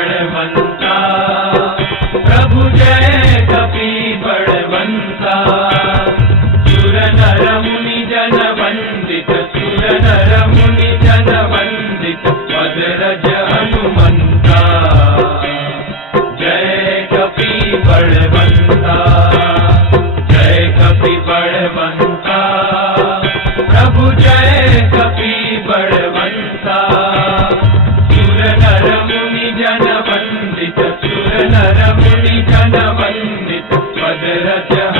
மங்கள மன்ற Padre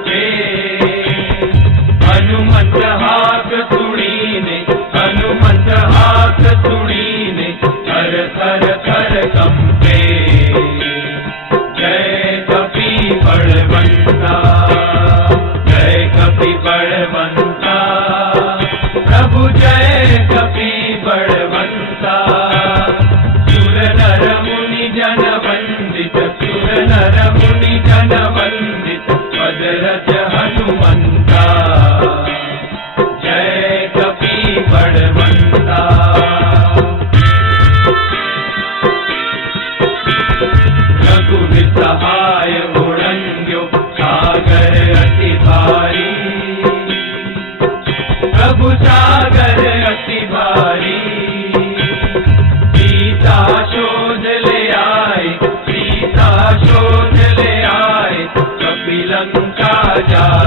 Eita, जा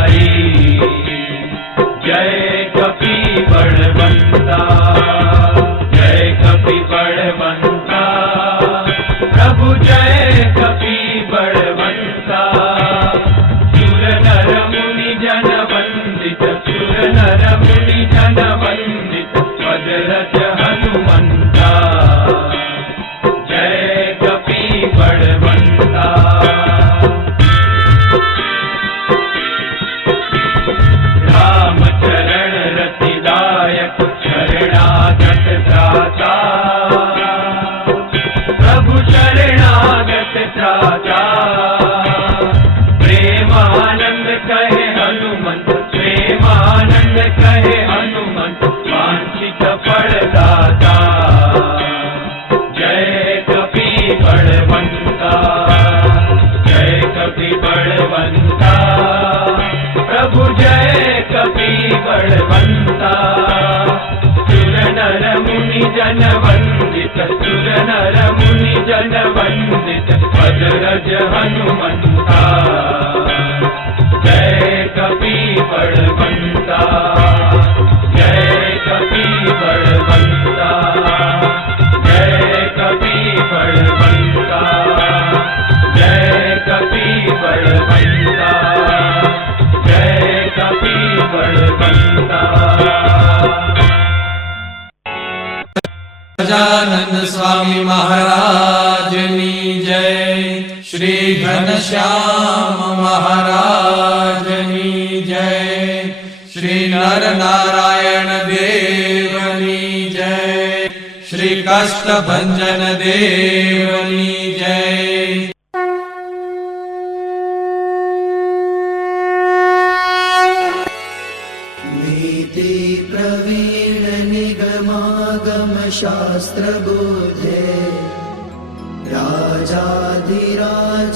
रज हनुमंता जय कपी बड़वंता जय कपी बड़वंता जय कपी बड़वंता जय कपी बड़वंता जय कपी बड़वंता गजानन स्वामी महाराज। घन श्याम महाराज की जय। श्री नर नारायण देवनी जय। श्री कष्ट भंजन देवनी जय। प्रवीण शास्त्र बोधे। राजा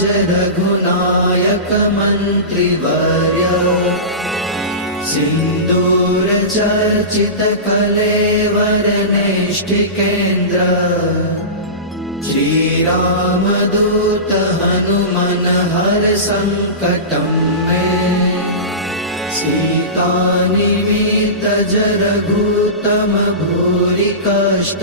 जघुनायकमन्त्रिवर्य श्रीदूरचर्चितकलेवरनेष्ठिकेन्द्र श्रीरामदूतहनुमनहर सङ्कटं मे। सीतानिमितज रघूतमभूरि कष्ट।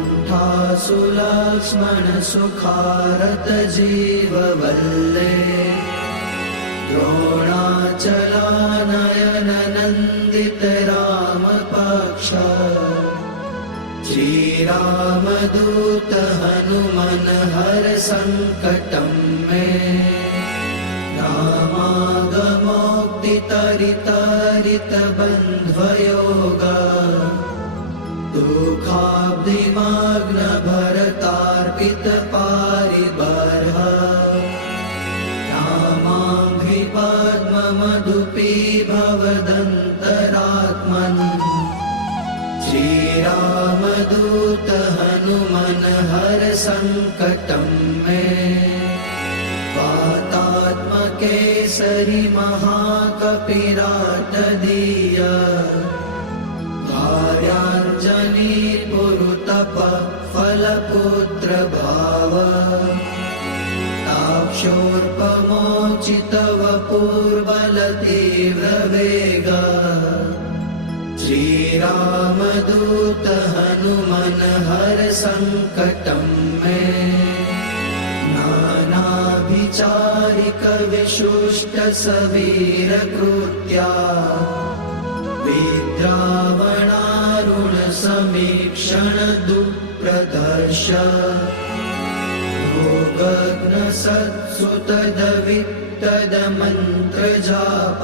लक्ष्मण सुखारत जीववल्ले द्रोणाचलानयन नन्दित रामपक्ष श्रीरामदूत हनुमन हर सङ्कटं मे। रामागमोक्तितरितरित बन्ध्वयोग दुःखाब्धिमाग्न भरतार्पित पारिबर्ह रामाङ्घ्रिपद्ममधुपी भवदन्तरात्मन् हर सङ्कटं मे। वातात्मकेसरि महाकपिराटदीय कार्याञ्जनी पुरुतप फलपुत्र भाव ताक्षोर्पमोचितव पूर्वलतीव्रवेग श्रीरामदूत हनुमन हर सङ्कटं मे। नानाभिचारिक विशुष्ट सवीरकृत्या विद्रावणारुण समीक्षण दुप्रदर्श भोगग्न सत्सुतदवित्तदमन्त्रजाप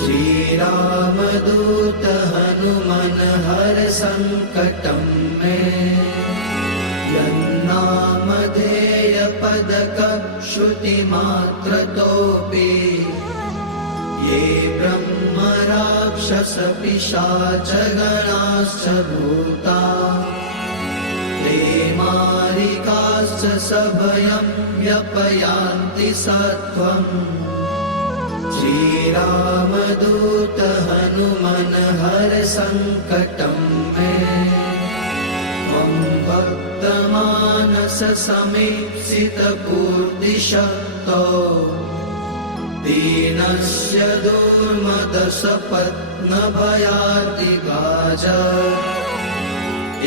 श्रीरामदूत हनुमन हर सङ्कटं मे यन्नामधेय पदक श्रुतिमात्रतोऽपि ये पिशाच गणाश्च भूता ते मारिकाश्च सभयं व्यपयान्ति सत्त्वम्। श्रीरामदूत हनुमन हर सङ्कटं मे। त्वं भक्तमानस समीप्सितपूर्तिशक्तो दीनस्य दुर्मदसपत्नभयातिगाज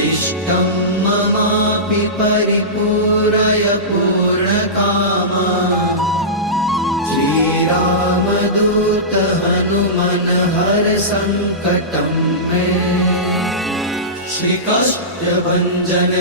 इष्टं ममापि परिपूरय पूर्णकामा। श्रीरामदूत हनुमन हर सङ्कटं मे श्रीकाष्ठभञ्जन